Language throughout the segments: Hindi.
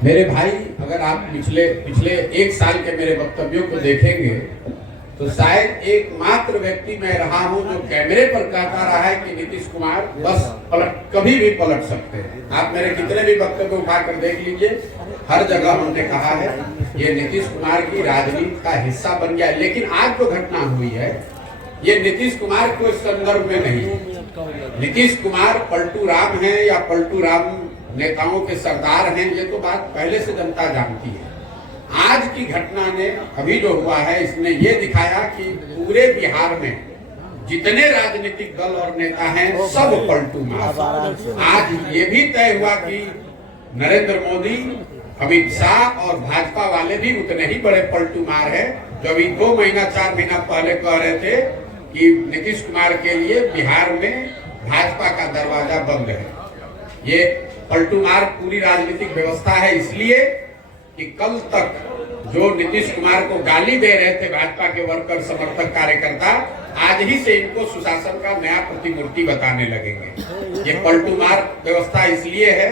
मेरे भाई, अगर आप पिछले एक साल के मेरे वक्तव्यों को देखेंगे तो शायद एकमात्र व्यक्ति मैं रहा हूं जो कैमरे पर कहता रहा है कि नीतीश कुमार बस कभी भी पलट सकते हैं। आप मेरे कितने भी वक्तव्य उठाकर देख लीजिए, हर जगह हमने कहा है ये नीतीश कुमार की राजनीति का हिस्सा बन गया है। लेकिन आज जो घटना हुई है ये नीतीश कुमार को इस संदर्भ में नहीं। नीतीश कुमार पलटू राम है या पलटू राम नेताओं के सरदार हैं, ये तो बात पहले से जनता जानती है। आज की घटना ने अभी जो हुआ है इसने ये दिखाया कि पूरे बिहार में जितने राजनीतिक दल और नेता हैं सब पलटू मार। आज ये भी तय हुआ कि नरेंद्र मोदी, अमित शाह और भाजपा वाले भी उतने ही बड़े पलटू मार है जो अभी 2 महीना 4 महीना पहले कह रहे थे कि नीतीश कुमार के लिए बिहार में भाजपा का दरवाजा बंद है। ये पलटू मार पूरी राजनीतिक व्यवस्था है, इसलिए कि कल तक जो नीतीश कुमार को गाली दे रहे थे भाजपा के वर्कर, समर्थक, कार्यकर्ता, आज ही से इनको सुशासन का नया प्रतिमूर्ति बताने लगेंगे। ये पलटू मार व्यवस्था इसलिए है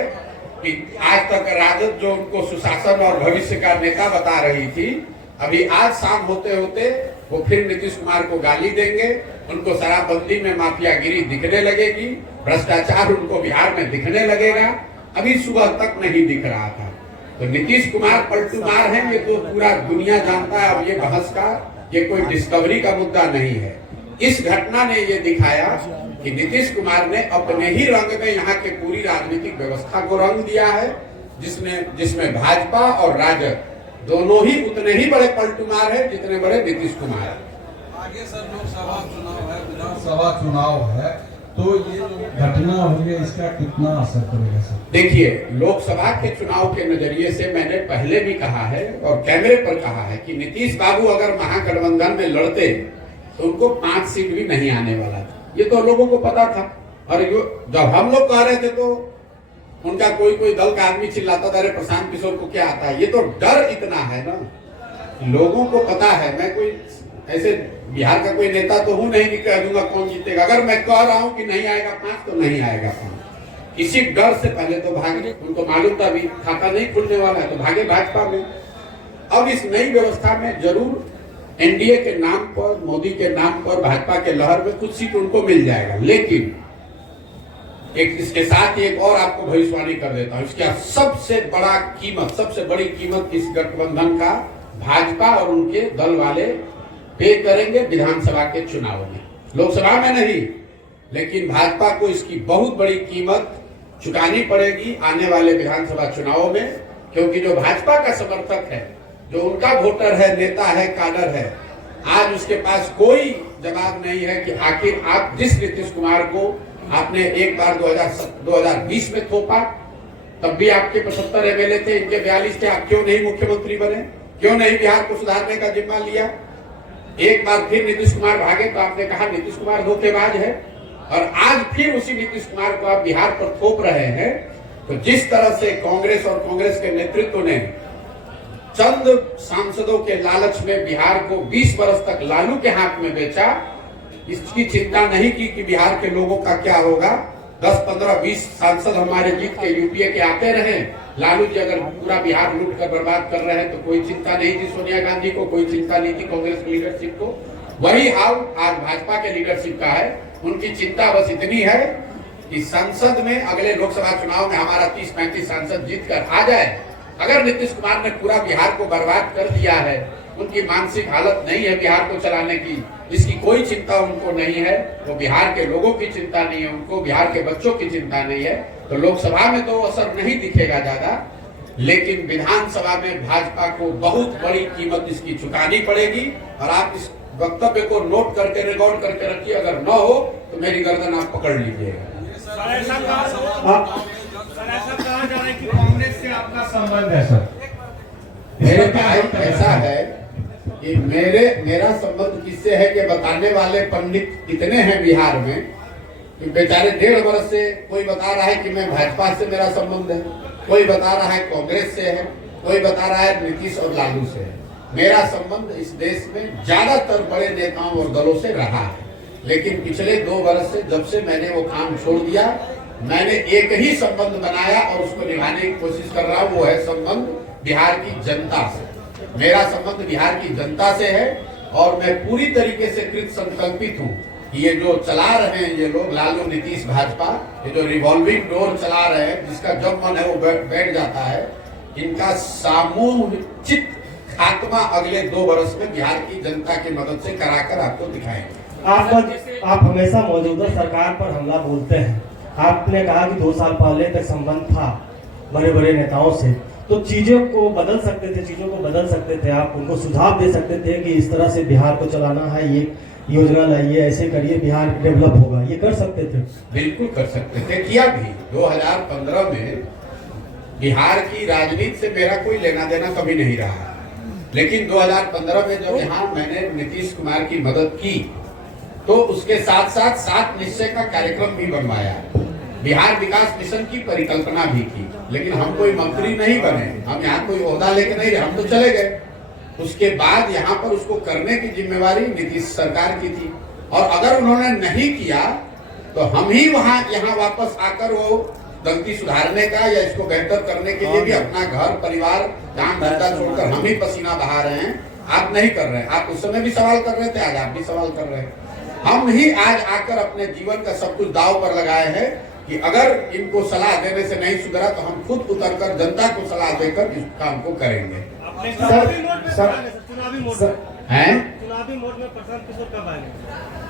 कि आज तक राजद जो उनको सुशासन और भविष्य का नेता बता रही थी, अभी आज शाम होते होते वो फिर नीतीश कुमार को गाली देंगे, उनको शराबबंदी में माफियागिरी दिखने लगेगी, भ्रष्टाचार उनको बिहार में दिखने लगेगा। अभी सुबह तक नहीं दिख रहा था। तो नीतीश कुमार पलटू मार है, ये तो पूरा दुनिया जानता है। अब ये बहस का, ये कोई डिस्कवरी का मुद्दा नहीं है। इस घटना ने ये दिखाया कि नीतीश कुमार ने अपने ही रंग में यहाँ के पूरी राजनीतिक व्यवस्था को रंग दिया है, जिसमें भाजपा और राजद दोनों ही उतने ही बड़े पलटू मार है जितने बड़े नीतीश कुमार है। आगे सर लोकसभा चुनाव है, विधानसभा चुनाव है, तो ये जो घटना हुई है इसका कितना असर पड़ेगा सर? देखिए, लोकसभा के चुनाव के नजरिए से मैंने पहले भी कहा है और कैमरे पर कहा है कि नीतीश बाबू अगर महागठबंधन में लड़ते तो उनको 5 सीट भी नहीं आने वाला था। ये तो लोगों को पता था। और जब हम लोग कह रहे थे तो उनका कोई दल का आदमी चिल्लाता था, अरे प्रशांत किशोर को क्या आता है। ये तो डर इतना है ना, लोगों को पता है। मैं कोई ऐसे बिहार का कोई नेता तो हूं नहीं कि कह दूंगा कौन जीतेगा। अगर मैं कह रहा हूं कि नहीं आएगा 5 तो नहीं आएगा 5। इसी डर से पहले तो भागे, उनको मालूम था भी खाता नहीं खुलने वाला है तो भागे भाजपा में। अब इस नई व्यवस्था में जरूर एनडीए के नाम पर, मोदी के नाम पर भाजपा के लहर में कुछ सीट उनको मिल जाएगा। लेकिन इसके साथ एक और आपको भविष्यवाणी कर देता हूं, इसका सबसे बड़ी कीमत इस गठबंधन का भाजपा और उनके दल वाले पे करेंगे विधानसभा के चुनाव में। लोकसभा में नहीं, लेकिन भाजपा को इसकी बहुत बड़ी कीमत चुकानी पड़ेगी आने वाले विधानसभा चुनाव में। क्योंकि जो भाजपा का समर्थक है, जो उनका वोटर है, नेता है, काडर है, आज उसके पास कोई जवाब नहीं है कि आखिर आप जिस नीतीश कुमार को आपने एक बार 2020 में थोपा, तब भी आपके 75 एमएलए थे, इनके 42 थे, आप क्यों नहीं मुख्यमंत्री बने? क्यों नहीं बिहार को सुधारने का जिम्मा लिया? एक बार फिर नीतीश कुमार भागे तो आपने कहा नीतीश कुमार धोखेबाज है, और आज फिर उसी नीतीश कुमार को आप बिहार पर थोप रहे हैं। तो जिस तरह से कांग्रेस और कांग्रेस के नेतृत्व ने चंद सांसदों के लालच में बिहार को 20 वर्ष तक लालू के हाथ में बेचा, इसकी चिंता नहीं की कि बिहार के लोगों का क्या होगा। 10, 15, 20 सांसद हमारे जीत के यूपीए के आते रहे। लालू जी अगर पूरा बिहार लूट कर बर्बाद कर रहे हैं तो कोई चिंता नहीं थी सोनिया गांधी को, कोई चिंता नहीं थी कांग्रेस की लीडरशिप को। वही हाल आज भाजपा के लीडरशिप का है। उनकी चिंता बस इतनी है कि संसद में अगले लोकसभा चुनाव में हमारा 30-35 सांसद जीत कर आ जाए। अगर नीतीश कुमार ने पूरा बिहार को बर्बाद कर दिया है, उनकी मानसिक हालत नहीं है बिहार को चलाने की, इसकी कोई चिंता उनको नहीं है। वो बिहार के लोगों की चिंता नहीं है, उनको बिहार के बच्चों की चिंता नहीं है। तो लोकसभा में तो असर नहीं दिखेगा ज्यादा, लेकिन विधानसभा में भाजपा को बहुत बड़ी कीमत इसकी चुकानी पड़ेगी। और आप इस वक्तव्य को नोट करके, रिकॉर्ड करके रखिए। अगर न हो तो मेरी गर्दन आप पकड़ लीजिएगा। कांग्रेस से आपका संबंध है सर? मेरे भाई, ऐसा है कि मेरा संबंध किससे है कि बताने वाले पंडित इतने हैं बिहार में कि बेचारे 1.5 वर्ष से कोई बता रहा है कि मैं भाजपा से मेरा संबंध है, कोई बता रहा है कांग्रेस से है, कोई बता रहा है नीतीश और लालू से है। मेरा संबंध इस देश में ज्यादातर बड़े नेताओं और दलों से रहा है। लेकिन पिछले 2 वर्ष से जब से मैंने वो काम छोड़ दिया, मैंने एक ही संबंध बनाया और उसको निभाने की कोशिश कर रहा हूं, वो है संबंध बिहार की जनता से। मेरा संबंध बिहार की जनता से है और मैं पूरी तरीके से कृत संकल्पित हूं कि ये जो चला रहे हैं ये लोग, लालू नीतीश भाजपा, ये जो रिवॉल्विंग डोर चला रहे हैं, जिसका जब मन है वो बैठ जाता है, इनका सामूहिक खात्मा अगले 2 वर्ष में बिहार की जनता की मदद से कराकर आपको दिखाएंगे। आप हमेशा मौजूदा सरकार पर हमला बोलते हैं। आपने कहा कि 2 साल पहले तक संबंध था बड़े बड़े नेताओं से, तो चीजों को बदल सकते थे, आप उनको सुझाव दे सकते थे कि इस तरह से बिहार को चलाना है, ये योजना लाइए, ऐसे करिए, बिहार डेवलप होगा, ये कर सकते थे। बिल्कुल कर सकते थे, किया भी। 2015 में बिहार की राजनीति से मेरा कोई लेना देना कभी नहीं रहा, लेकिन 2015 में जब यहाँ मैंने नीतीश कुमार की मदद की तो उसके साथ साथ 7 निश्चय का कार्यक्रम भी बनवाया, बिहार विकास मिशन की परिकल्पना भी की, लेकिन हम कोई मंत्री नहीं बने, हम यहाँ कोई ओहदा लेके नहीं रहे, हम तो चले गए। उसके बाद यहाँ पर उसको करने की जिम्मेवारी नीतीश सरकार की थी, और अगर उन्होंने नहीं किया तो हम ही यहाँ वापस आकर वो गलती सुधारने का या इसको बेहतर करने के लिए भी अपना घर परिवार काम धंधा छोड़कर हम ही पसीना बहा रहे हैं। आप नहीं कर रहे हैं, आप उस समय भी सवाल कर रहे थे, आज आप भी सवाल कर रहे हैं। हम ही आज आकर अपने जीवन का सब कुछ दांव पर लगाए हैं कि अगर इनको सलाह देने से नहीं सुधरा तो हम खुद उतरकर जनता को सलाह देकर इस काम को करेंगे। चुनावी मोड में प्रशांत किशोर कब आएंगे?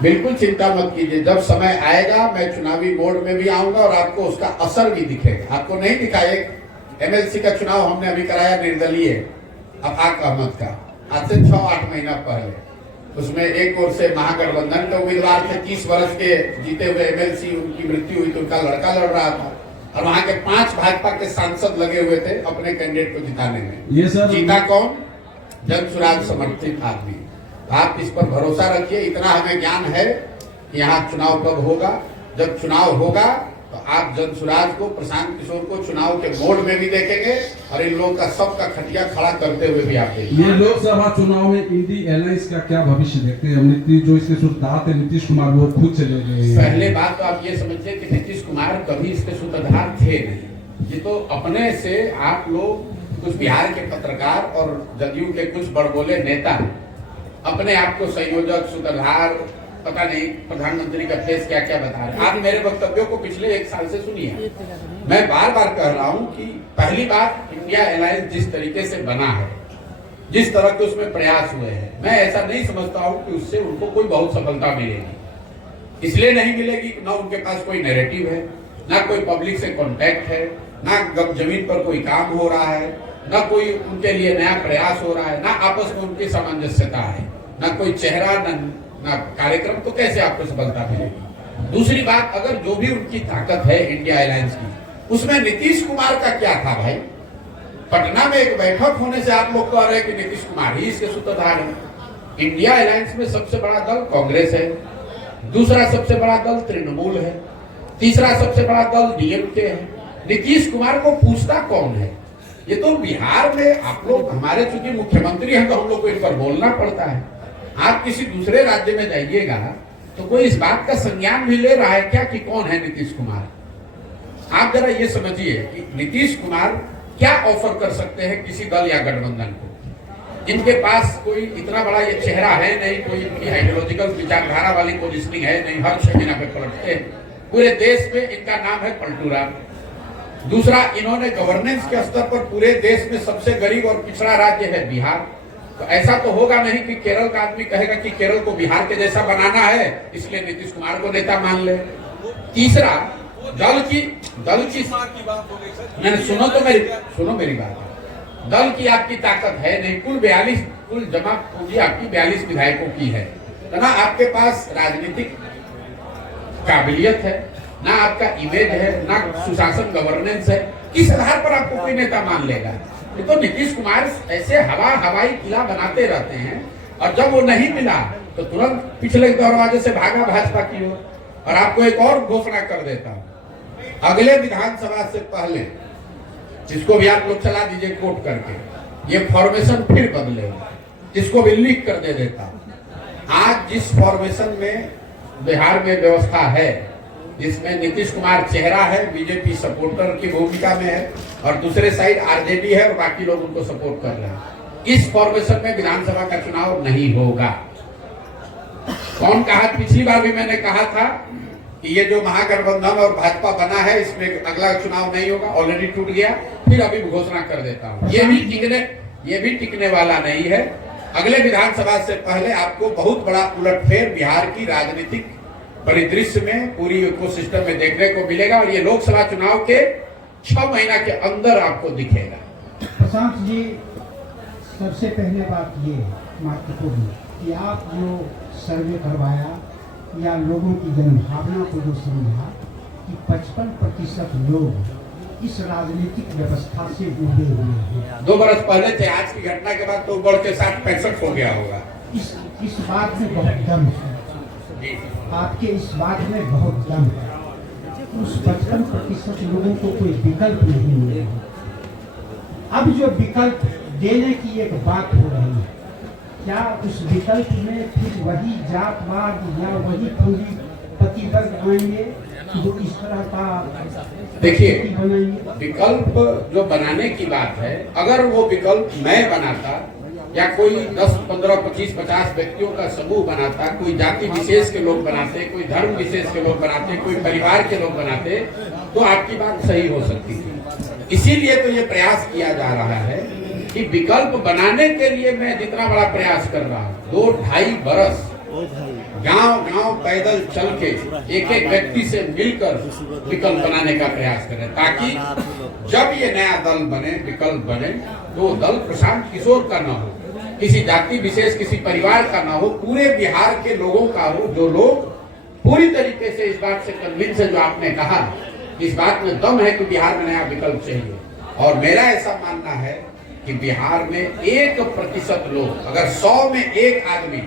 बिल्कुल चिंता मत कीजिए, जब समय आएगा मैं चुनावी मोड में भी आऊंगा और आपको उसका असर भी दिखेगा। आपको नहीं दिखा, एक एमएलसी का चुनाव हमने अभी कराया निर्दलीय अफाक अहमद का, आज से 6-8 महीना पहले। उसमें एक ओर से महागठबंधन के उम्मीदवार थे, 30 वर्ष के जीते हुए एमएलसी, उनकी मृत्यु हुई तो उनका लड़का लड़ रहा था, और वहां के 5 भाजपा के सांसद लगे हुए थे अपने कैंडिडेट को जिताने में। ये सर जीता कौन? जनसुराज समर्थित आदमी। आप इस पर भरोसा रखिए, इतना हमें ज्ञान है कि यहाँ चुनाव कब होगा। जब चुनाव होगा तो आप जनसुराज को, प्रशांत किशोर को चुनाव के मोड में भी देखेंगे और इन लोगों का सबका खटिया खड़ा करते हुए भी आप देखेंगे। ये लोकसभा चुनाव में इंडी एलायंस का क्या भविष्य देखते हैं? नीतीश जो इसके सूत्रधार थे नीतीश कुमार, वो खुद चले गए। पहले बात तो आप ये समझिए कि नीतीश कुमार कभी इसके सूत्रधार थे नहीं। ये तो अपने से आप लोग कुछ बिहार के पत्रकार और जदयू के कुछ बड़बोले नेता अपने आप को संयोजक, सूत्रधार, पता नहीं प्रधानमंत्री का फेस क्या क्या बता रहे हैं। आप मेरे वक्तव्यों को पिछले 1 साल से सुनिए। मैं बार बार कह रहा हूं कि पहली बात, इंडिया अलायंस जिस तरीके से बना है, जिस तरह के उसमें प्रयास हुए हैं, मैं ऐसा नहीं समझता हूं कि उससे उनको कोई बहुत सफलता मिलेगी। इसलिए नहीं मिलेगी कि ना उनके पास कोई नैरेटिव है, ना कोई पब्लिक से कॉन्टैक्ट है, ना जमीन पर कोई काम हो रहा है, ना कोई उनके लिए नया प्रयास हो रहा है, ना आपस में उनकी सामंजस्यता है, ना कोई चेहरा, ना कार्यक्रम, तो कैसे आपको सफलता मिलेगी? दूसरी बात, अगर जो भी उनकी ताकत है इंडिया अलायंस की, उसमें नीतीश कुमार का क्या था भाई? पटना में एक बैठक होने से आप लोग कह रहे हैं कि नीतीश कुमार ही इसके सूत्रधार है। इंडिया अलायंस में सबसे बड़ा दल कांग्रेस है, दूसरा सबसे बड़ा दल तृणमूल है, तीसरा सबसे बड़ा दल डीएमके है। नीतीश कुमार को पूछता कौन है? ये तो बिहार में आप लोग, हमारे चूंकि मुख्यमंत्री हैं तो हम लोग को इन पर बोलना पड़ता है। आप किसी दूसरे राज्य में जाइएगा तो कोई इस बात का संज्ञान भी ले रहा है क्या कि कौन है नीतीश कुमार? आप जरा ये समझिए कि नीतीश कुमार क्या ऑफर कर सकते हैं किसी दल या गठबंधन को। इनके पास कोई इतना बड़ा ये चेहरा है नहीं, कोई इनकी आइडियोलॉजिकल विचारधारा वाली पोजिशनिंग है नहीं, हर 6 महीना पे पलटते हैं। पूरे देश में इनका नाम है पलटूरा। दूसरा, इन्होंने गवर्नेंस के स्तर पर पूरे देश में सबसे गरीब और पिछड़ा राज्य है बिहार। तो ऐसा तो होगा नहीं कि केरल का आदमी कहेगा कि केरल को बिहार के जैसा बनाना है इसलिए नीतीश कुमार को नेता मान ले। तीसरा, दल की मैंने सुनो मेरी बात। दल की आपकी ताकत है नहीं, कुल जमा पूंजी आपकी 42 विधायकों की है, तो ना आपके पास राजनीतिक काबिलियत है, ना आपका इमेज है, ना सुशासन गवर्नेंस है। किस आधार पर आपको कोई नेता मान लेगा? ये तो नीतीश कुमार ऐसे हवाई किला बनाते रहते हैं, और जब वो नहीं मिला तो तुरंत पिछले दरवाजे से भागा भाजपा की ओर। और आपको एक और घोषणा कर देता हूं, अगले विधानसभा से पहले, इसको भी आप लोग चला दीजिए कोट करके, ये फॉर्मेशन फिर बदलेगा, इसको भी लीक कर देता हूं। आज जिस फॉर्मेशन में बिहार में व्यवस्था है जिसमें नीतीश कुमार चेहरा है, बीजेपी सपोर्टर की भूमिका में है, और दूसरे साइड आरजेडी है और बाकी लोग उनको सपोर्ट कर रहे हैं। इस फॉर्मेशन में विधानसभा का चुनाव नहीं होगा। कौन कहा? पिछली बार भी मैंने कहा था कि ये जो महागठबंधन और भाजपा बना है, इसमें अगला चुनाव नहीं होगा, ऑलरेडी टूट गया। फिर अभी घोषणा कर देता हूँ, ये भी टिकने वाला नहीं है। अगले विधानसभा से पहले आपको बहुत बड़ा उलटफेर बिहार की राजनीतिक परिदृश्य में, पूरी इकोसिस्टम में देखने को मिलेगा, और ये लोकसभा चुनाव के 6 महीना के अंदर आपको दिखेगा। प्रशांत जी, सबसे पहले बात ये महत्वपूर्ण कि आप जो सर्वे करवाया या लोगों की जनभावना को जो समझा कि 55% लोग इस राजनीतिक व्यवस्था से जुड़े हुए हैं। 2 बरस पहले थे, आज की घटना के बाद तो बढ़ के 60-65 हो गया होगा। इस बात में बहुत दम है, आपके इस बात में बहुत दम है। उस 55% लोगों को कोई विकल्प नहीं मिलेगा। अब जो विकल्प देने की एक बात हो रही है, क्या उस विकल्प में फिर वही जातवाद या वही पूंजीपति वर्ग आएंगे जो इस तरह का? देखिए, विकल्प जो बनाने की बात है, अगर वो विकल्प मैं बनाता या कोई 10, 15, 25, 50 व्यक्तियों का समूह बनाता, कोई जाति विशेष के लोग बनाते, कोई धर्म विशेष के लोग बनाते, कोई परिवार के लोग बनाते, तो आपकी बात सही हो सकती थी। इसीलिए तो ये प्रयास किया जा रहा है कि विकल्प बनाने के लिए मैं जितना बड़ा प्रयास कर रहा हूँ, 2-2.5 बरस गांव पैदल चल के एक व्यक्ति से मिलकर विकल्प बनाने का प्रयास करें, ताकि जब ये नया दल बने, विकल्प बने, तो दल प्रशांत किशोर का न हो, किसी जाति विशेष, किसी परिवार का ना हो, पूरे बिहार के लोगों का हो, जो लोग पूरी तरीके से इस बात से कन्विंस है, जो आपने कहा, इस बात में दम है कि बिहार में नया विकल्प चाहिए। और मेरा ऐसा मानना है कि बिहार में 1% लोग, अगर 100 में 1 आदमी,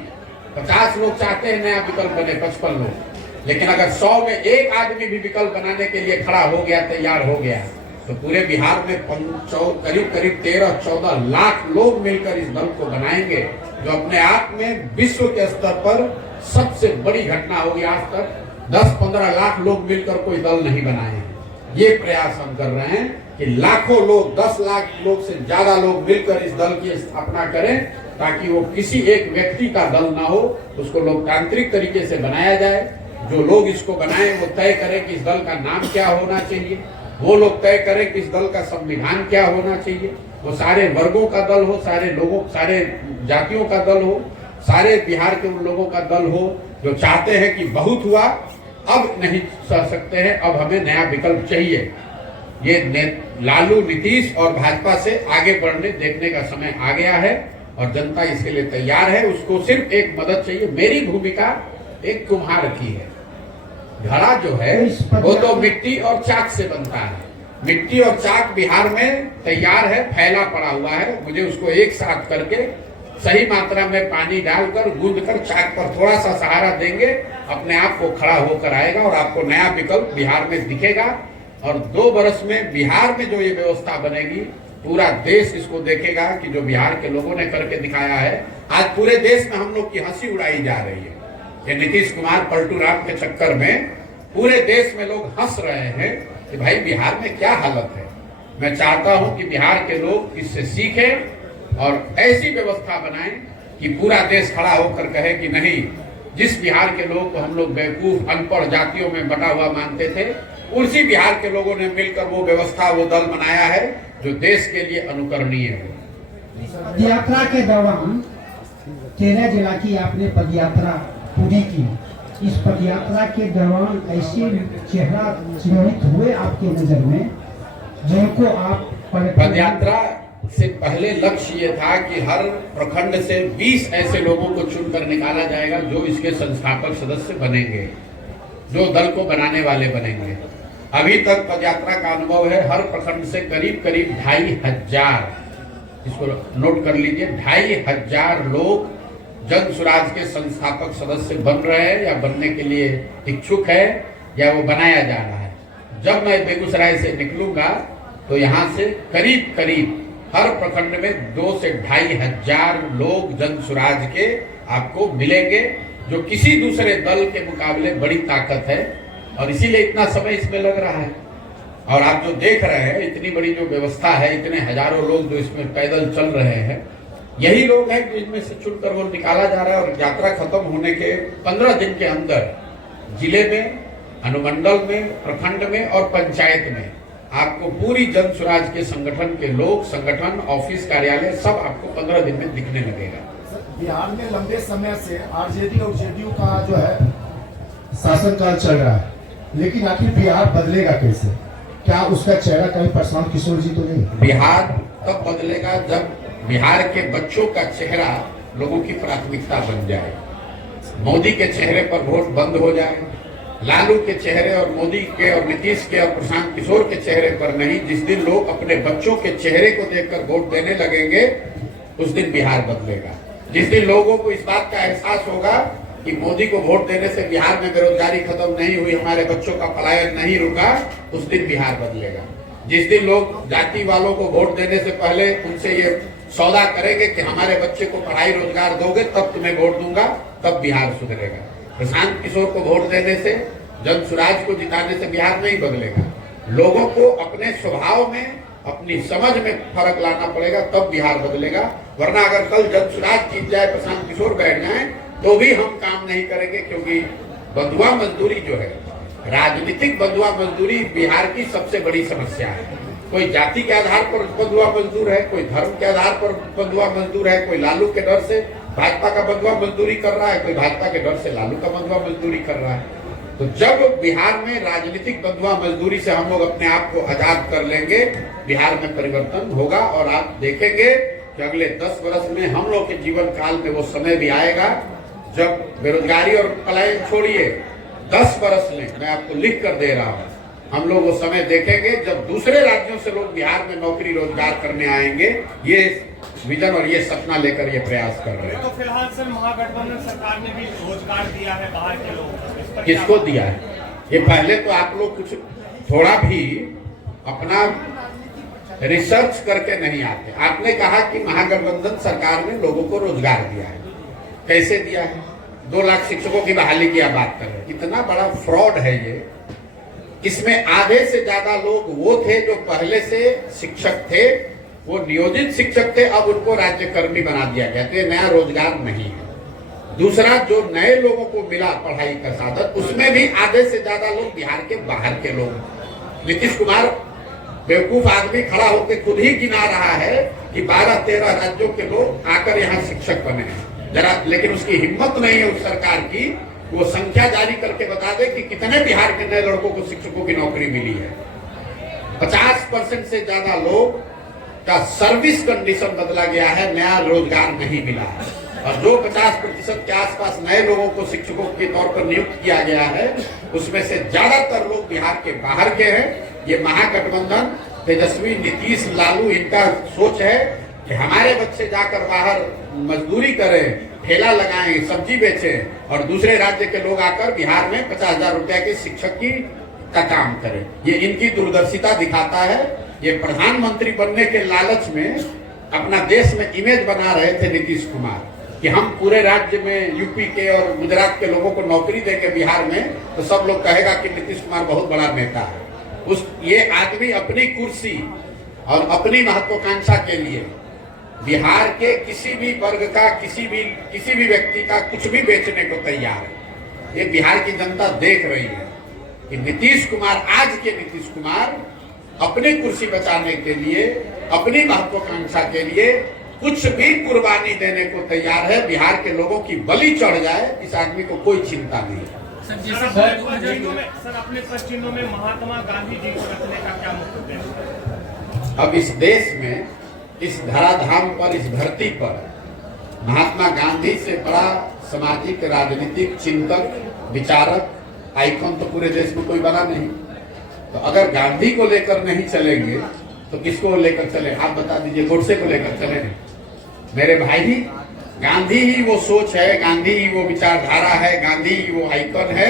50 लोग चाहते हैं नया विकल्प बने, 55 लोग, लेकिन अगर 100 में 1 आदमी भी विकल्प बनाने के लिए खड़ा हो गया, तैयार हो गया, तो पूरे बिहार में करीब 13-14 लाख लोग मिलकर इस दल को बनाएंगे, जो अपने आप में विश्व के स्तर पर सबसे बड़ी घटना होगी। आज तक 10-15 लाख लोग मिलकर कोई दल नहीं बनाए हैं। ये प्रयास हम कर रहे हैं कि लाखों लोग, 10 लाख लोग से ज्यादा लोग मिलकर इस दल की स्थापना करें, ताकि वो किसी एक व्यक्ति का दल ना हो, उसको लोकतांत्रिक तरीके से बनाया जाए। जो लोग इसको बनाए वो तय करें कि इस दल का नाम क्या होना चाहिए, वो लोग तय करें कि इस दल का संविधान क्या होना चाहिए, वो सारे वर्गों का दल हो, सारे लोगों, सारे जातियों का दल हो, सारे बिहार के उन लोगों का दल हो जो चाहते हैं कि बहुत हुआ, अब नहीं सह सकते हैं, अब हमें नया विकल्प चाहिए। ये लालू, नीतीश और भाजपा से आगे बढ़ने देखने का समय आ गया है और जनता इसके लिए तैयार है। उसको सिर्फ एक मदद चाहिए। मेरी भूमिका एक कुम्हार की है। घड़ा जो है वो तो मिट्टी और चाक से बनता है। मिट्टी और चाक बिहार में तैयार है, फैला पड़ा हुआ है। मुझे उसको एक साथ करके सही मात्रा में पानी डालकर गूंद कर चाक पर थोड़ा सा सहारा देंगे, अपने आप को खड़ा होकर आएगा और आपको नया विकल्प बिहार में दिखेगा। और 2 बरस में बिहार में जो ये व्यवस्था बनेगी, पूरा देश इसको देखेगा कि जो बिहार के लोगों ने करके दिखाया है। आज पूरे देश में हम लोग की हंसी उड़ाई जा रही है कि नीतीश कुमार पलटू राम के चक्कर में पूरे देश में लोग हंस रहे हैं कि भाई बिहार में क्या हालत है। मैं चाहता हूं कि बिहार के लोग इससे सीखें और ऐसी व्यवस्था बनाएं कि पूरा देश खड़ा होकर कहे कि नहीं, जिस बिहार के लोग को हम लोग बेवकूफ, अनपढ़ जातियों में बटा हुआ मानते थे, उसी बिहार के लोगों ने मिलकर वो व्यवस्था, वो दल बनाया है जो देश के लिए अनुकरणीय है। यात्रा के दौरान 13 जिला की आपने पदयात्रा पूरी की। इस पदयात्रा के दौरान ऐसे चेहरा चिन्हित हुए आपके नजर में जिनको आप पदयात्रा से पहले लक्ष्य ये था कि हर प्रखंड से 20 ऐसे लोगों को चुनकर निकाला जाएगा जो इसके संस्थापक सदस्य बनेंगे, जो दल को बनाने वाले बनेंगे। अभी तक पदयात्रा का अनुभव है, हर प्रखंड से करीब 2500, इसको नोट कर लीजिए, 2500 लोग जन सुराज के संस्थापक सदस्य बन रहे हैं या बनने के लिए इच्छुक है या वो बनाया जा रहा है। जब मैं बेगूसराय से निकलूंगा तो यहाँ से करीब हर प्रखंड में 2 से 2500 लोग जन सुराज के आपको मिलेंगे, जो किसी दूसरे दल के मुकाबले बड़ी ताकत है। और इसीलिए इतना समय इसमें लग रहा है। और आप जो देख रहे हैं, इतनी बड़ी जो व्यवस्था है, इतने हजारों लोग जो इसमें पैदल चल रहे हैं, यही लोग हैं जिनमें से चुनकर वो निकाला जा रहा है। और यात्रा खत्म होने के 15 दिन के अंदर जिले में, अनुमंडल में, प्रखंड में और पंचायत में आपको पूरी जन स्वराज के संगठन के लोग, संगठन, ऑफिस, कार्यालय सब आपको 15 दिन में दिखने लगेगा। बिहार में लंबे समय से आरजेडी और जेडीयू का जो है शासनकाल चल रहा है, लेकिन आखिर बिहार बदलेगा कैसे? क्या उसका चेहरा कहीं प्रशांत किशोर जी तो नहीं? बिहार तब बदलेगा जब बिहार के बच्चों का चेहरा लोगों की प्राथमिकता बन जाए। मोदी के चेहरे पर वोट बंद हो जाए, लालू के चेहरे और मोदी के और नीतीश के और प्रशांत किशोर के चेहरे पर नहीं। जिस दिन लोग अपने बच्चों के चेहरे को देखकर वोट देने लगेंगे, उस दिन बिहार बदलेगा। जिस दिन लोगों को इस बात का एहसास होगा कि मोदी को वोट देने से बिहार में बेरोजगारी खत्म नहीं हुई, हमारे बच्चों का पलायन नहीं रुका, उस दिन बिहार बदलेगा। जिस दिन लोग जाति वालों को वोट देने से पहले उनसे ये सौदा करेंगे कि हमारे बच्चे को पढ़ाई रोजगार दोगे तब तुम्हें वोट दूंगा, तब बिहार सुधरेगा। प्रशांत किशोर को वोट देने से, जन स्वराज को जिताने से बिहार नहीं बदलेगा। लोगों को अपने स्वभाव में, अपनी समझ में फर्क लाना पड़ेगा, तब बिहार बदलेगा। वरना अगर कल जन स्वराज जीत जाए, प्रशांत किशोर बैठ जाए, तो भी हम काम नहीं करेंगे। क्योंकि बंधुआ मजदूरी जो है, राजनीतिक बंधुआ मजदूरी बिहार की सबसे बड़ी समस्या है। कोई जाति के आधार पर बंधुआ मजदूर है, कोई धर्म के आधार पर बंधुआ मजदूर है, कोई लालू के डर से भाजपा का बंधुआ मजदूरी कर रहा है, कोई भाजपा के डर से लालू का बंधुआ मजदूरी कर रहा है। तो जब बिहार में राजनीतिक बंधुआ मजदूरी से हम लोग अपने आप को आजाद कर लेंगे, बिहार में परिवर्तन होगा। और आप देखेंगे कि अगले 10 वर्ष में हम लोग के जीवन काल में वो समय भी आएगा जब बेरोजगारी और पलायन छोड़िए, 10 वर्ष में मैं आपको लिख कर दे रहा हूँ, हम लोग वो समय देखेंगे जब दूसरे राज्यों से लोग बिहार में नौकरी रोजगार करने आएंगे। ये विजन और ये सपना लेकर ये प्रयास कर रहे हैं। तो फिलहाल सर महागठबंधन सरकार ने भी रोजगार दिया है बाहर के लोगों को, किसको दिया है? ये पहले तो आप लोग कुछ थोड़ा भी अपना रिसर्च करके नहीं आते। आपने कहा कि महागठबंधन सरकार ने लोगों को रोजगार दिया है। कैसे दिया है? 2 लाख शिक्षकों की बहाली की आप बात कर रहे हैं। इतना बड़ा फ्रॉड है ये। इसमें आधे से ज्यादा लोग वो थे जो पहले से शिक्षक थे, वो नियोजित शिक्षक थे, अब उनको राज्यकर्मी बना दिया गया। तो ये नया रोजगार नहीं है। दूसरा, जो नए लोगों को मिला पढ़ाई का साधन, उसमें भी आधे से ज्यादा लोग बिहार के बाहर के लोग। नीतीश कुमार बेवकूफ आदमी खड़ा होकर खुद ही गिना रहा है कि 12-13 राज्यों के लोग आकर यहाँ शिक्षक बने हैं जरा, लेकिन उसकी हिम्मत नहीं है उस सरकार की, वो संख्या जारी करके बता दे कि कितने बिहार के नए लड़कों को शिक्षकों की नौकरी मिली है। 50% से ज्यादा लोग का सर्विस कंडीशन बदला गया है, नया रोजगार नहीं मिला है। और जो 50% के आसपास नए लोगों को शिक्षकों के तौर पर नियुक्त किया गया है, उसमें से ज्यादातर लोग बिहार के बाहर के हैं। ये महागठबंधन, तेजस्वी, नीतीश, लालू, इनका सोच है कि हमारे बच्चे जाकर बाहर मजदूरी करें, ठेला लगाएं, सब्जी बेचें, और दूसरे राज्य के लोग आकर बिहार में 50,000 रुपया के शिक्षक की का काम करें। ये इनकी दूरदर्शिता दिखाता है। ये प्रधानमंत्री बनने के लालच में अपना देश में इमेज बना रहे थे नीतीश कुमार कि हम पूरे राज्य में यूपी के और गुजरात के लोगों को नौकरी देंगे बिहार में, तो सब लोग कहेगा कि नीतीश कुमार बहुत बड़ा नेता है। ये आदमी अपनी कुर्सी और अपनी महत्वाकांक्षा के लिए बिहार के किसी भी वर्ग का, किसी भी व्यक्ति का कुछ भी बेचने को तैयार है। ये बिहार की जनता देख रही है कि नीतीश कुमार, आज के नीतीश कुमार अपनी कुर्सी बचाने के लिए, अपनी महत्वाकांक्षा के लिए कुछ भी कुर्बानी देने को तैयार है। बिहार के लोगों की बलि चढ़ जाए, इस आदमी को कोई चिंता नहीं है। सर अपने पश्चिमों में महात्मा गांधी जी को रखने का क्या मतलब है? अब इस देश में, इस धराधाम पर, इस धरती पर महात्मा गांधी से बड़ा सामाजिक, राजनीतिक चिंतक, विचारक, आइकॉन तो पूरे देश में कोई बना नहीं। तो अगर गांधी को लेकर नहीं चलेंगे तो किसको लेकर चले? आप बता दीजिए। गोडसे को लेकर चले? मेरे भाई, गांधी ही वो सोच है, गांधी ही वो विचारधारा है, गांधी ही वो आइकन है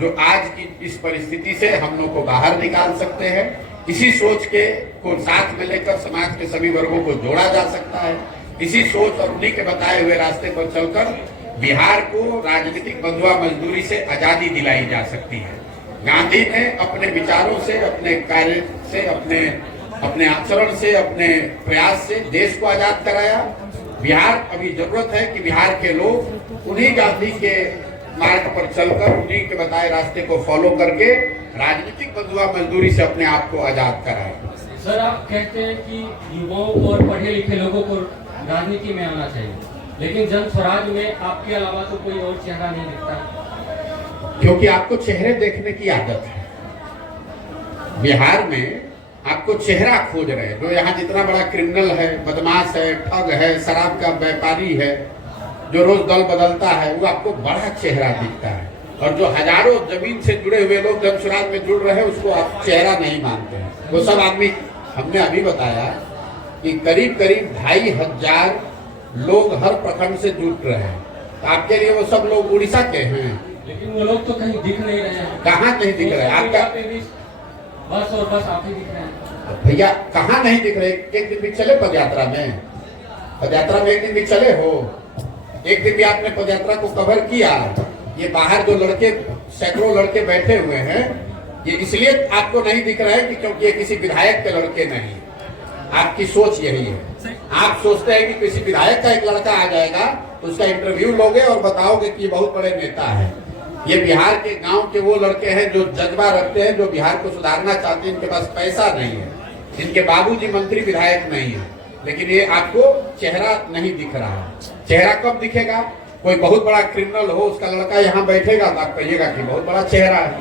जो आज की इस परिस्थिति से हम लोग को बाहर निकाल सकते हैं। इसी सोच के को साथ में लेकर समाज के सभी वर्गों को जोड़ा जा सकता है। इसी सोच और उन्हीं के बताए हुए रास्ते पर चलकर बिहार को राजनीतिक बंधुआ मजदूरी से आजादी दिलाई जा सकती है। गांधी ने अपने विचारों से, अपने कार्य से, अपने आचरण से, अपने प्रयास से देश को आजाद कराया। बिहार अभी जरूरत है कि बिहार के लोग उन्हीं गांधी के मार्ग पर चलकर, उन्हीं के बताए रास्ते को फॉलो करके राजनीतिक बंधुआ मजदूरी से अपने आप को आजाद कराए। सर, आप कहते हैं कि युवाओं और पढ़े लिखे लोगों को राजनीति में आना चाहिए, लेकिन जन स्वराज में आपके अलावा तो कोई और चेहरा नहीं दिखता। क्योंकि आपको चेहरे देखने की आदत है। बिहार में आपको चेहरा खोज रहे हैं। जो यहाँ जितना बड़ा क्रिमिनल है, बदमाश है, ठग है, शराब का व्यापारी है, जो रोज दल बदलता है, वो आपको बड़ा चेहरा दिखता है। और जो हजारों जमीन से जुड़े हुए लोग जन स्वराज में जुड़ रहे हैं, उसको आप चेहरा नहीं मानते हैं। वो सब आदमी, हमने अभी बताया कि करीब करीब 2500 लोग हर प्रखंड से जुड़ रहे हैं। तो आपके लिए वो सब लोग उड़ीसा के हैं, लेकिन वो लोग तो कहीं दिख नहीं रहे हैं। कहाँ नहीं दिख रहे? आपका बस और बस आप ही दिख रहे हैं भैया। कहाँ नहीं दिख रहे? एक दिन भी चले पदयात्रा में? पदयात्रा में एक दिन भी चले हो? एक दिन भी आपने पदयात्रा को कवर किया? ये बाहर जो लड़के, सैकड़ों लड़के बैठे हुए हैं, ये इसलिए आपको नहीं दिख रहे हैं कि क्योंकि ये किसी विधायक के लड़के नहीं। आपकी सोच यही है। आप सोचते हैं कि किसी विधायक का एक लड़का आ जाएगा, उसका इंटरव्यू लोगे और बताओगे कि ये बहुत बड़े नेता है। ये बिहार के गांव के वो लड़के हैं जो जज्बा रखते हैं, जो बिहार को सुधारना चाहते हैं। इनके पास पैसा नहीं है, इनके बाबूजी मंत्री विधायक नहीं है, लेकिन ये आपको चेहरा नहीं दिख रहा। चेहरा कब दिखेगा? कोई बहुत बड़ा क्रिमिनल हो, उसका लड़का यहाँ बैठेगा तो आप कहिएगा कि बहुत बड़ा चेहरा है।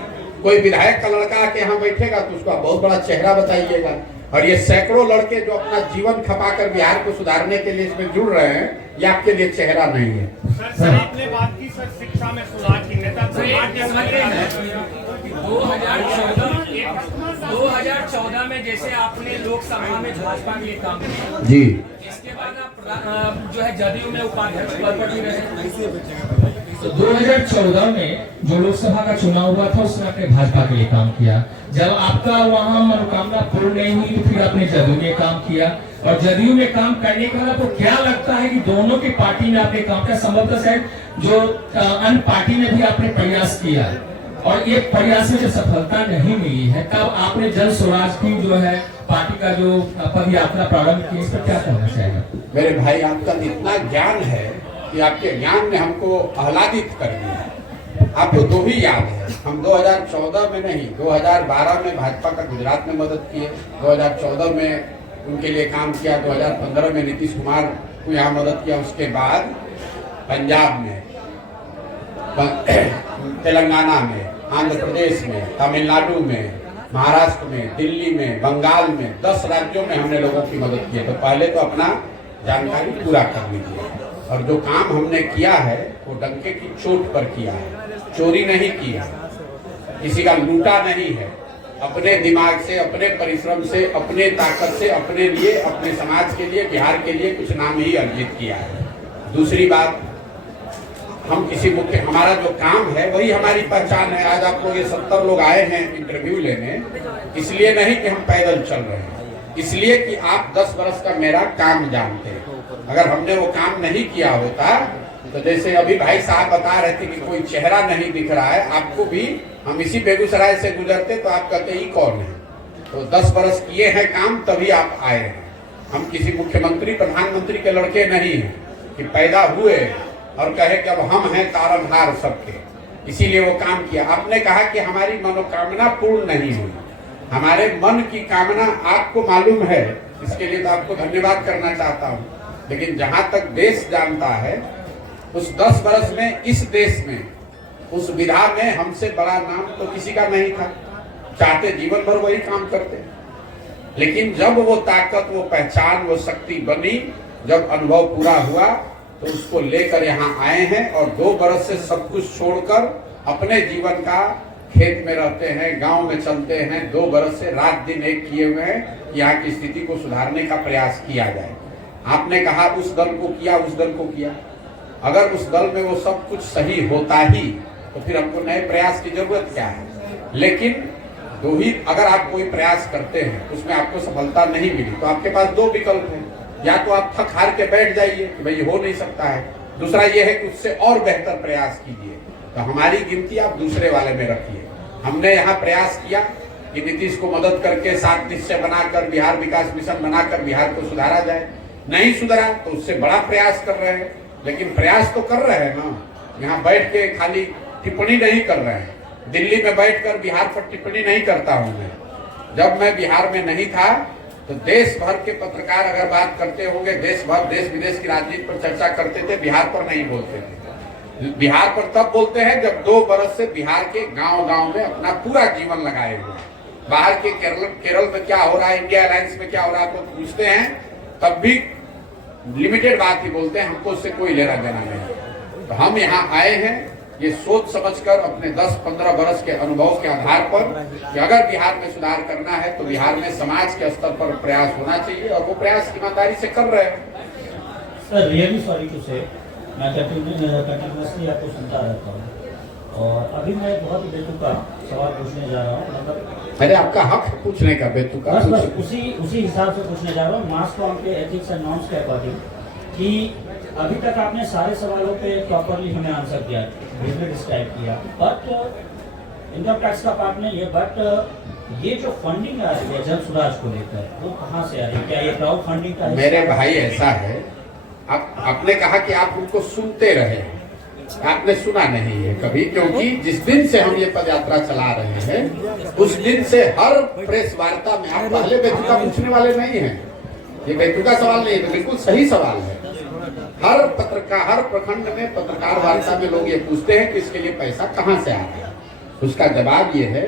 कोई विधायक का लड़का आके यहाँ बैठेगा तो उसका बहुत बड़ा चेहरा बताइएगा। और ये सैकड़ों लड़के जो अपना जीवन खपाकर बिहार को सुधारने के लिए इसमें जुड़ रहे हैं, ये आपके लिए चेहरा नहीं है। सर, आपने बात की सर शिक्षा में सुधार की। नेता 2014 में जैसे आपने लोकसभा में भाजपा के लिए काम किया जी, इसके बाद आप जो है जदयू में उपाध्यक्ष पद पर भी रहे। तो 2014 में जो लोकसभा का चुनाव हुआ था, उसमें आपने भाजपा के लिए काम किया। जब आपका वहाँ मनोकामना पूर्ण नहीं हुई तो फिर आपने जदयू में काम किया। और जदयू में काम करने के बाद तो क्या लगता है कि दोनों की पार्टी में आपने काम किया? संभवतः शायद जो अन्य पार्टी में भी आपने प्रयास किया और एक प्रयास में जब सफलता नहीं मिली है, तब आपने जन स्वराज की जो है पार्टी का जो पद यात्रा प्रारंभ की, इस पर क्या कहना चाहेगा? मेरे भाई, आपका इतना ज्ञान है कि आपके ज्ञान ने हमको आह्लादित कर दिया। आपको दो ही याद है, हम 2014 में नहीं, 2012 में भाजपा का गुजरात में मदद किए, 2014 में उनके लिए काम किया, 2015 में नीतीश कुमार को यहाँ मदद किया। उसके बाद पंजाब में, तेलंगाना में, आंध्र प्रदेश में, तमिलनाडु में, महाराष्ट्र में, दिल्ली में, बंगाल में, 10 राज्यों में हमने लोगों की मदद की है। तो पहले तो अपना जानकारी पूरा कर लीजिए। और जो काम हमने किया है वो डंके की चोट पर किया है, चोरी नहीं की है, किसी का लूटा नहीं है। अपने दिमाग से, अपने परिश्रम से, अपने ताकत से, अपने लिए, अपने समाज के लिए, बिहार के लिए कुछ नाम ही अर्जित किया है। दूसरी बात, हम किसी मुख्य, हमारा जो काम है वही हमारी पहचान है। आज आप लोग ये 70 लोग आए हैं इंटरव्यू लेने, इसलिए नहीं कि हम पैदल चल रहे हैं, इसलिए कि आप 10 वर्ष का मेरा काम जानते हैं। अगर हमने वो काम नहीं किया होता तो जैसे अभी भाई साहब बता रहे थे कि कोई चेहरा नहीं दिख रहा है, आपको भी हम इसी बेगूसराय से गुजरते तो आप कहते ही कौन है। तो 10 वर्ष किए हैं काम, तभी आप आए हैं। हम किसी मुख्यमंत्री प्रधानमंत्री के लड़के नहीं हैं कि पैदा हुए और कहे कि अब हम हैं तारनहार सबके, इसीलिए वो काम किया। आपने कहा कि हमारी मनोकामना पूर्ण नहीं हुई। हमारे मन की कामना आपको मालूम है, इसके लिए तो आपको धन्यवाद करना चाहता हूँ। लेकिन जहां तक देश जानता है, उस 10 वर्ष में इस देश में, उस विधा में हमसे बड़ा नाम तो किसी का नहीं था। चाहते जीवन भर वही काम करते, लेकिन जब वो ताकत, वो पहचान, वो शक्ति बनी, जब अनुभव पूरा हुआ तो उसको लेकर यहाँ आए हैं। और 2 वर्ष से सब कुछ छोड़कर अपने जीवन का खेत में रहते हैं, गांव में चलते हैं। 2 वर्ष से रात दिन एक किए हुए हैं, यहाँ की स्थिति को सुधारने का प्रयास किया जाए। आपने कहा उस दल को किया, उस दल को किया। अगर उस दल में वो सब कुछ सही होता ही तो फिर हमको नए प्रयास की जरूरत क्या है। लेकिन दो ही, अगर आप कोई प्रयास करते हैं उसमें आपको सफलता नहीं मिली तो आपके पास 2 विकल्प हैं। या तो आप थक हार के बैठ जाइए कि भाई हो नहीं सकता है, दूसरा ये है कि उससे और बेहतर प्रयास कीजिए। तो हमारी गिनती आप दूसरे वाले में रखिए। हमने यहाँ प्रयास किया कि नीतीश को मदद करके 7 निश्चय बनाकर बिहार विकास मिशन बनाकर बिहार को सुधारा जाए। नहीं सुधरा तो उससे बड़ा प्रयास कर रहे हैं, लेकिन प्रयास तो कर रहे हैं ना, यहाँ बैठ के खाली टिप्पणी नहीं कर रहे हैं। दिल्ली में बैठकर बिहार पर टिप्पणी नहीं करता हूँ मैं। जब मैं बिहार में नहीं था तो देश भर के पत्रकार अगर बात करते होंगे, देश भर देश विदेश की राजनीति पर चर्चा करते थे, बिहार पर नहीं बोलते थे। बिहार पर तब बोलते हैं जब 2 बरस से बिहार के गांव-गांव में अपना पूरा जीवन लगाए हुए। बाहर के केरल में क्या हो रहा है, इंडिया अलायंस में क्या हो रहा है, तो पूछते हैं, तब भी लिमिटेड बात ही बोलते हैं, हमको उससे कोई लेना देना नहीं। तो हम यहाँ आए हैं ये सोच समझकर अपने 10-15 बरस के अनुभव के आधार पर कि अगर बिहार में सुधार करना है तो बिहार में समाज के स्तर पर प्रयास होना चाहिए, और वो प्रयास ईमानदारी से कर रहे हैं। सर रियली सॉरी टू से, मैं कंटिन्यूसली आपको सुनता रहता हूँ और अभी मैं बहुत बेतुका सवाल पूछने जा रहा हूँ। मतलब अरे आपका हक है पूछने का, बेतुका बस उसी हिसाब से पूछने जा रहा हूँ, मास कॉम के एथिक्स एंड नॉर्म्स के अकॉर्डिंग, कि अभी तक आपने सारे सवालों पे प्रॉपरली हमें आंसर दिया, बिल्कुल डिस्क्राइब किया, बट इनकम टैक्स का पार्ट नहीं है, बट ये जो फंडिंग आ रही है जन सुराज को लेकर, वो कहाँ से आ रही है? क्या ये क्राउड फंडिंग का? मेरे भाई ऐसा है, आपने कहा कि आप उनको सुनते रहे, आपने सुना नहीं है कभी, क्योंकि जिस दिन से हम ये पदयात्रा चला रहे हैं उस दिन से हर प्रेस वार्ता में आप पहले बेतुका पूछने वाले नहीं हैं। ये बेतुका सवाल नहीं है, तो बिल्कुल सही सवाल है। हर प्रखंड में पत्रकार वार्ता में लोग ये पूछते हैं कि इसके लिए पैसा कहाँ से आ रहा है। उसका जवाब ये है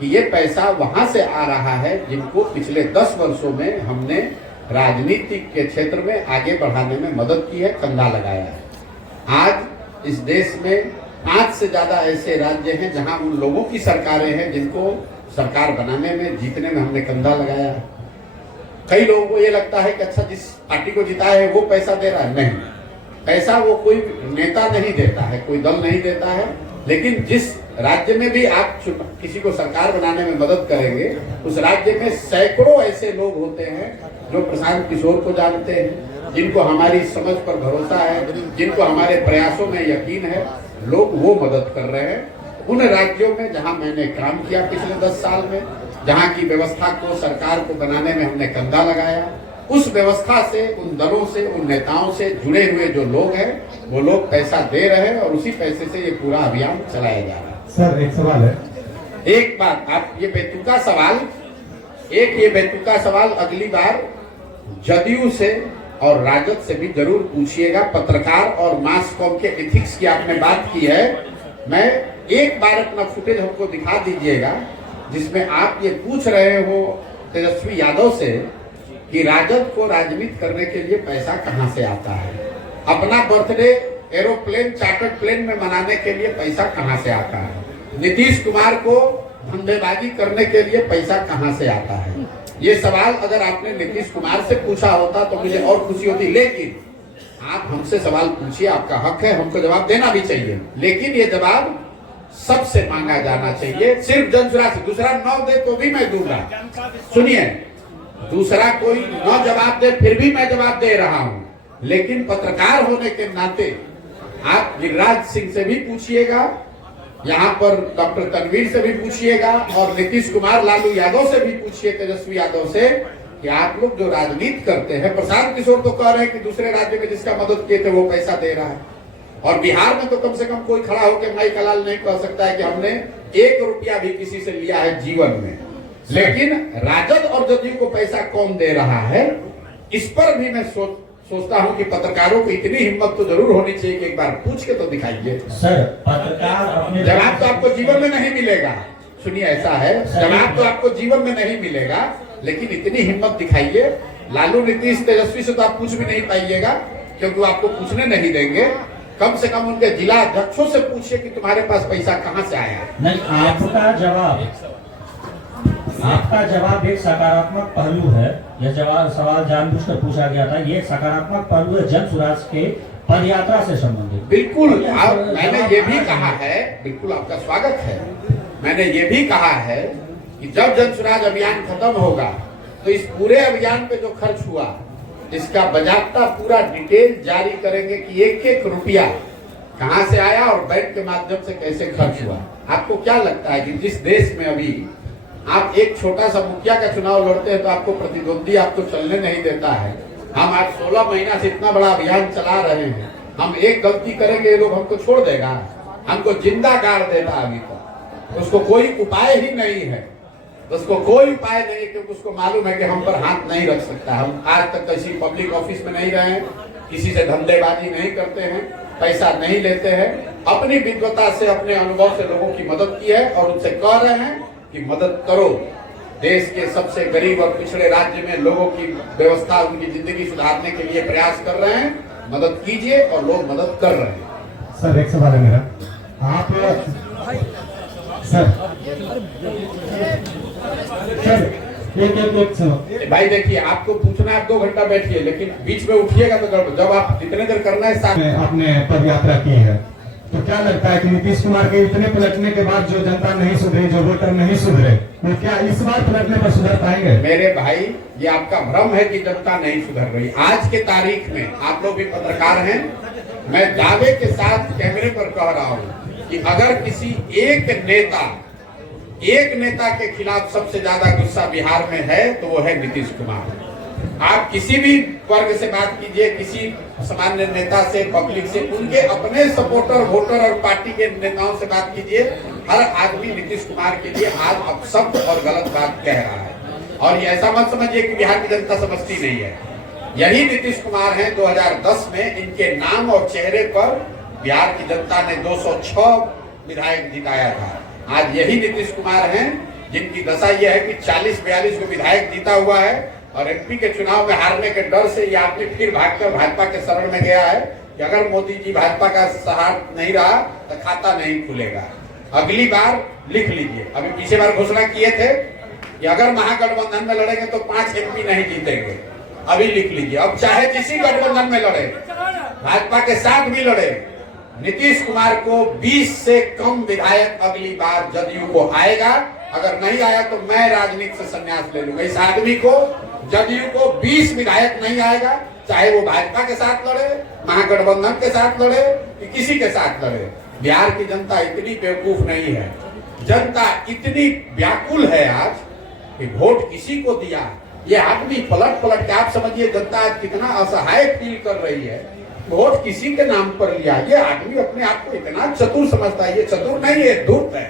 कि ये पैसा वहां से आ रहा है जिनको पिछले 10 वर्षों में हमने राजनीति के क्षेत्र में आगे बढ़ाने में मदद की है, कंधा लगाया है। आज इस देश में 5 से ज्यादा ऐसे राज्य हैं जहां उन लोगों की सरकारें हैं जिनको सरकार बनाने में, जीतने में हमने कंधा लगाया है। कई लोगों को ये लगता है कि अच्छा जिस पार्टी को जिताया है वो पैसा दे रहा है, नहीं, पैसा वो कोई नेता नहीं देता है, कोई दल नहीं देता है, लेकिन जिस राज्य में भी आप किसी को सरकार बनाने में मदद करेंगे उस राज्य में सैकड़ों ऐसे लोग होते हैं जो प्रशांत किशोर को जानते हैं, जिनको हमारी समझ पर भरोसा है, जिनको हमारे प्रयासों में यकीन है, लोग वो मदद कर रहे हैं। उन राज्यों में जहां मैंने काम किया पिछले 10 साल में, जहां की व्यवस्था को, सरकार को बनाने में हमने कंधा लगाया, उस व्यवस्था से, उन दलों से, उन नेताओं से जुड़े हुए जो लोग हैं वो लोग पैसा दे रहे हैं और उसी पैसे से ये पूरा अभियान चलाया जा रहा है। सर एक सवाल है, एक बात, आप ये बेतुका सवाल अगली बार जदयू से और राजद से भी जरूर पूछिएगा। पत्रकार और मास कॉम के एथिक्स की आपने बात की है, मैं एक बार अपना फुटेज हमको दिखा दीजिएगा जिसमें आप ये पूछ रहे हो तेजस्वी यादव से कि राजद को राजनीति करने के लिए पैसा कहां से आता है, अपना बर्थडे एरोप्लेन चार्टर्ड प्लेन में मनाने के लिए पैसा कहां से आता है, नीतीश कुमार को धंधेबाजी करने के लिए पैसा कहां से आता है। ये सवाल अगर आपने नीतीश कुमार से पूछा होता तो मुझे और खुशी होती, लेकिन आप हमसे सवाल पूछिए, आपका हक है, हमको जवाब देना भी चाहिए, लेकिन ये जवाब सबसे मांगा जाना चाहिए, सिर्फ जनसुरा से। दूसरा न दे तो भी मैं दूंगा, सुनिए, दूसरा कोई न जवाब दे फिर भी मैं जवाब दे रहा हूं, लेकिन पत्रकार होने के नाते आप गिरिराज सिंह से भी पूछिएगा, यहाँ पर डॉक्टर तनवीर से भी पूछिएगा और नीतीश कुमार, लालू यादव से भी पूछिए, तेजस्वी यादव से, कि आप लोग जो राजनीति करते हैं, प्रशांत किशोर तो कह रहे हैं कि दूसरे राज्य में जिसका मदद किए थे वो पैसा दे रहा है, और बिहार में तो कम से कम कोई खड़ा होकर माई कलाल नहीं कह सकता है कि हमने 1 रुपया भी किसी से लिया है जीवन में। लेकिन राजद और जदयू को पैसा कौन दे रहा है, इस पर भी मैं सोचता हूं कि पत्रकारों को इतनी हिम्मत तो जरूर होनी चाहिए कि एक बार पूछ के तो दिखाइए। सर पत्रकार अपने जवाब तो आपको जीवन में नहीं मिलेगा, सुनिए ऐसा है, जवाब तो आपको जीवन में नहीं मिलेगा, लेकिन इतनी हिम्मत दिखाइए। लालू, नीतीश, तेजस्वी से तो आप पूछ भी नहीं पाइएगा क्योंकि वो आपको पूछने नहीं देंगे। कम से कम उनके जिला अध्यक्षों से पूछिए कि तुम्हारे पास पैसा कहां से आया। नहीं, आपका जवाब एक सकारात्मक पहलू है। यह सवाल जानबूझकर पूछा गया था, ये एक सकारात्मक पहलू है जन सुराज के पदयात्रा से संबंधित। बिल्कुल, मैंने ये भी कहा है, बिल्कुल आपका स्वागत है, मैंने ये भी कहा है कि जब जन सुराज अभियान खत्म होगा तो इस पूरे अभियान पे जो खर्च हुआ इसका बाकायदा पूरा डिटेल जारी करेंगे कि 1-1 रुपया कहां से आया और बैंक के माध्यम से कैसे खर्च हुआ। आपको क्या लगता है कि जिस देश में अभी आप एक छोटा सा मुखिया का चुनाव लड़ते हैं तो आपको प्रतिद्वंदी आपको चलने नहीं देता है। हम आज 16 महीना से इतना बड़ा अभियान चला रहे हैं, हम एक गलती करेंगे ये लोग हमको छोड़ देगा, हमको जिंदा गाड़ देगा। अभी तो उसको कोई उपाय ही नहीं है, उसको कोई उपाय नहीं, क्योंकि उसको मालूम है कि हम पर हाथ नहीं रख सकता। हम आज तक किसी पब्लिक ऑफिस में नहीं रहे हैं, किसी से धंधेबाजी नहीं करते हैं, पैसा नहीं लेते हैं, अपनी विद्वता से अपने अनुभव से लोगों की मदद की है और उनसे कह रहे हैं कि मदद करो। देश के सबसे गरीब और पिछड़े राज्य में लोगों की व्यवस्था, उनकी जिंदगी सुधारने के लिए प्रयास कर रहे हैं, मदद कीजिए और लोग मदद कर रहे हैं। सर एक सवाल है मेरा, आप सर एक सवाल भाई देखिए, आपको पूछना है आप 2 घंटा बैठिए, लेकिन बीच में उठिएगा तो गड़बड़। जब आप जितने देर करना है साथ आपने पद यात्रा की है, तो क्या लगता है कि नीतीश कुमार के इतने पलटने के बाद जो जनता नहीं सुधरी, जो वोटर नहीं सुधरे, वो क्या इस बार पलटने पर सुधर पाएंगे? मेरे भाई, ये आपका भ्रम है कि जनता नहीं सुधर रही। आज के तारीख में आप लोग भी पत्रकार हैं, मैं दावे के साथ कैमरे पर कह रहा हूं कि अगर किसी एक नेता के खिलाफ सबसे ज्यादा गुस्सा बिहार में है तो वो है नीतीश कुमार। आप किसी भी वर्ग से बात कीजिए, किसी सामान्य नेता से, पब्लिक से, उनके अपने सपोर्टर, वोटर और पार्टी के नेताओं से बात कीजिए, हर आदमी नीतीश कुमार के लिए आज अपशब्द और गलत बात कह रहा है। और ये ऐसा मत समझिए कि बिहार की जनता समझती नहीं है। यही नीतीश कुमार हैं 2010 में, इनके नाम और चेहरे पर बिहार की जनता ने 206 विधायक जिताया था। आज यही नीतीश कुमार हैं जिनकी दशा यह है कि 40-42 को विधायक जीता हुआ है और एमपी के चुनाव में हारने के डर से ये आदमी फिर भागकर भाजपा के शरण में गया है कि अगर मोदी जी भाजपा का साथ नहीं रहा तो खाता नहीं खुलेगा। अगली बार लिख लीजिए, अभी पिछले बार घोषणा किए थे कि अगर महागठबंधन में लड़ेंगे तो 5 एमपी नहीं जीतेंगे। अभी लिख लीजिए, अब चाहे किसी गठबंधन में लड़े, भाजपा के साथ भी लड़े, नीतीश कुमार को 20 से कम विधायक अगली बार जदयू को आएगा। अगर नहीं आया तो मैं राजनीति से संन्यास ले लूंगा। इस आदमी को, जदयू को 20 विधायक नहीं आएगा, चाहे वो भाजपा के साथ लड़े, महागठबंधन के साथ लड़े, कि किसी के साथ लड़े। बिहार की जनता इतनी बेवकूफ नहीं है, जनता इतनी व्याकुल है आज कि वोट किसी को दिया। ये आदमी पलट पलट के, आप समझिए जनता आज कितना असहाय फील कर रही है, वोट किसी के नाम पर लिया। ये आदमी अपने आप को इतना चतुर समझता है, ये चतुर नहीं है, धूर्त है।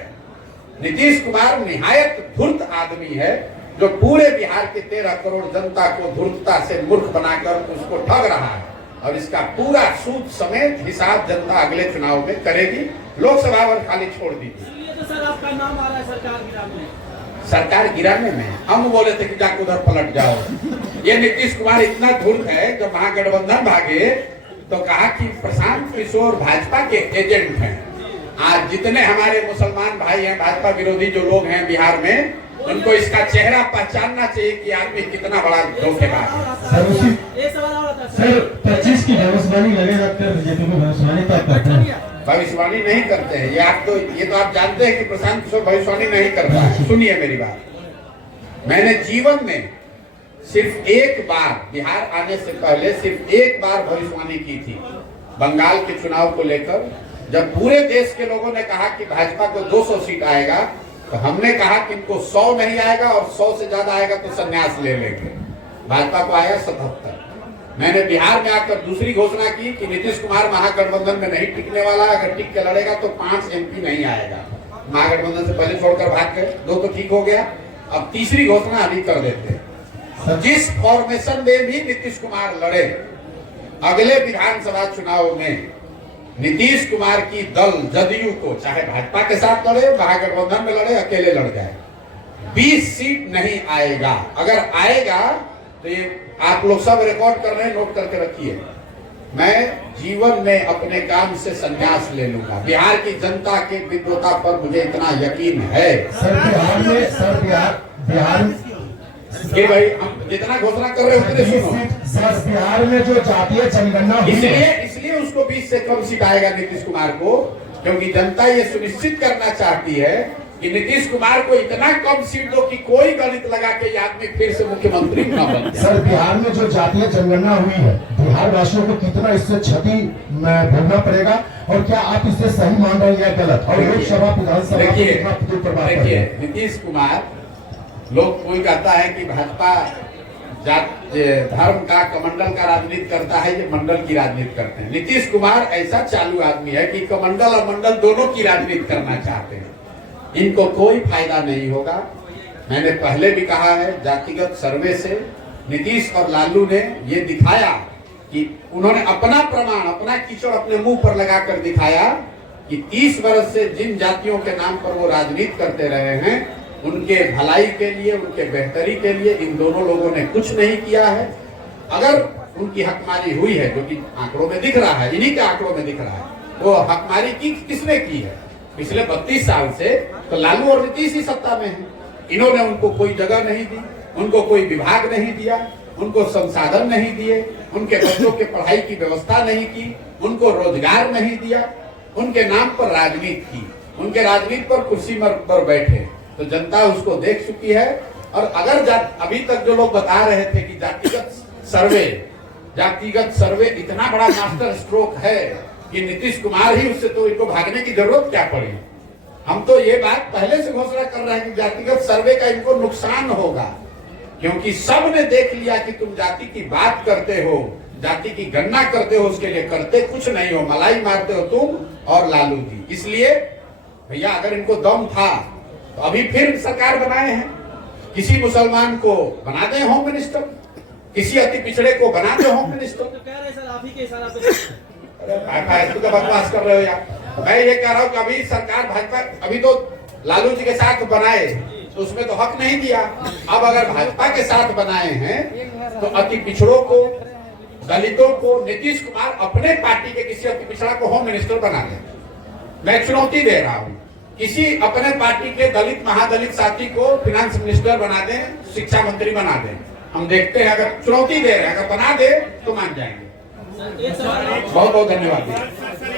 नीतीश कुमार निहायत धूर्त आदमी है जो पूरे बिहार के 13 करोड़ जनता को धूर्तता से मूर्ख बनाकर उसको ठग रहा है और इसका पूरा सूद समेत हिसाब जनता अगले चुनाव में करेगी। लोकसभा और खाली छोड़ दीजिए। तो सर आपका नाम आ रहा है सरकार गिराने में। हम बोले थे कि जाकर उधर पलट जाओ। ये नीतीश कुमार इतना धूर्त है, जब महागठबंधन भागे तो कहा कि प्रशांत किशोर भाजपा के एजेंट हैं। आज जितने हमारे मुसलमान भाई हैं, भाजपा विरोधी जो लोग हैं बिहार में, उनको इसका चेहरा पहचानना चाहिए कि आदमी कितना बड़ा धोखेबाज है। सर 25 की भविष्यवाणी लगेगा, बीजेपी को भविष्यवाणी तक करते हैं? भविष्यवाणी नहीं करते हैं, ये तो आप जानते हैं कि प्रशांत किशोर भविष्यवाणी नहीं करता है। सुनिए मेरी बात, मैंने जीवन में सिर्फ एक बार, बिहार आने से पहले सिर्फ एक बार भविष्यवाणी की थी, बंगाल के चुनाव को लेकर। जब पूरे देश के लोगों ने कहा कि भाजपा को 200 सीट आएगा, तो हमने कहा कि इनको 100 नहीं आएगा और 100 से ज्यादा आएगा तो संन्यास ले लेंगे। भाजपा को आया 77। मैंने बिहार में आकर दूसरी घोषणा की कि नीतीश कुमार महागठबंधन में नहीं टिकने वाला, अगर टिक के लड़ेगा तो 5 एमपी नहीं आएगा। महागठबंधन से पहले छोड़कर भाग गए, 2 तो ठीक हो गया। अब तीसरी घोषणा अभी कर देते। जिस फॉर्मेशन में भी नीतीश कुमार लड़े, अगले विधानसभा चुनाव में नीतीश कुमार की दल जदयू को, चाहे भाजपा के साथ लड़े, महागठबंधन में लड़े, अकेले लड़ जाए, 20 सीट नहीं आएगा। अगर आएगा तो ये आप लोग सब रिकॉर्ड कर रहे हैं, नोट करके रखिए। मैं जीवन में अपने काम से संन्यास ले लूंगा। बिहार की जनता के विद्वता पर मुझे इतना यकीन है। बिहार ये भाई हम जितना घोषणा कर रहे हैं उतने सुनो। बिहार में जो जातीय जनगणना इसलिए उसको 20 से कम सीट आएगा नीतीश कुमार को, क्योंकि जनता ये सुनिश्चित करना चाहती है कि नीतीश कुमार को इतना कम सीट दो कि कोई गणित लगा के ये आदमी फिर से मुख्यमंत्री न बन जाए। सर, बिहार में जो जातीय जनगणना हुई है, बिहार वासियों को कितना इससे क्षति भोगना पड़ेगा, और क्या आप इसे सही मान रहे हैं या गलत? और लोकसभा विधानसभा को कितना प्रभाव पड़ेगा? नीतीश कुमार, लोग कोई कहता है कि भाजपा जात धर्म का कमंडल का राजनीति करता है, ये मंडल की राजनीति करते हैं। नीतीश कुमार ऐसा चालू आदमी है कि कमंडल और मंडल दोनों की राजनीति करना चाहते हैं। इनको कोई फायदा नहीं होगा। मैंने पहले भी कहा है, जातिगत सर्वे से नीतीश और लालू ने ये दिखाया कि उन्होंने अपना प्रमाण, अपना कीचड़ अपने मुंह पर लगाकर दिखाया कि 30 वर्ष से जिन जातियों के नाम पर वो राजनीति करते रहे हैं, उनके भलाई के लिए, उनके बेहतरी के लिए इन दोनों लोगों ने कुछ नहीं किया है। अगर उनकी हकमारी हुई है, जो कि आंकड़ों में दिख रहा है, इन्हीं के आंकड़ों में दिख रहा है, वो हकमारी किसने की है? पिछले 32 साल से तो लालू और नीतीश ही सत्ता में हैं। इन्होंने उनको कोई जगह नहीं दी, उनको कोई विभाग नहीं दिया, उनको संसाधन नहीं दिए, उनके बच्चों के पढ़ाई की व्यवस्था नहीं की, उनको रोजगार नहीं दिया, उनके नाम पर राजनीति की, उनके राजनीति पर कुर्सी पर बैठे। तो जनता उसको देख चुकी है। और अगर अभी तक जो लोग बता रहे थे कि जातिगत सर्वे इतना बड़ा मास्टर स्ट्रोक है कि नीतीश कुमार ही उससे, तो इनको भागने की जरूरत क्या पड़ी? हम तो ये बात पहले से घोषणा कर रहे हैं कि जातिगत सर्वे का इनको नुकसान होगा, क्योंकि सब ने देख लिया कि तुम जाति की बात करते हो, जाति की गणना करते हो, उसके लिए करते कुछ नहीं हो, मलाई मारते हो तुम और लालू जी। इसलिए भैया, अगर इनको दम था तो अभी फिर सरकार बनाए हैं। किसी मुसलमान को बना दे होम मिनिस्टर, किसी अति पिछड़े को बना दे होम मिनिस्टर। तो बकवास कर रहे हो यार। मैं ये कह रहा हूँ कि अभी सरकार भाजपा, अभी तो लालू जी के साथ बनाए तो उसमें तो हक नहीं दिया। अब अगर भाजपा के साथ बनाए हैं तो अति पिछड़ों को, दलितों को नीतीश कुमार अपने पार्टी के किसी अति पिछड़ा को होम मिनिस्टर बना दे। मैं चुनौती दे रहा हूँ, किसी अपने पार्टी के दलित महादलित साथी को फिनांस मिनिस्टर बना दें, शिक्षा मंत्री बना दें। हम देखते हैं, अगर चुनौती दे रहे हैं, अगर बना दे तो मान जाएंगे। बहुत बहुत धन्यवाद।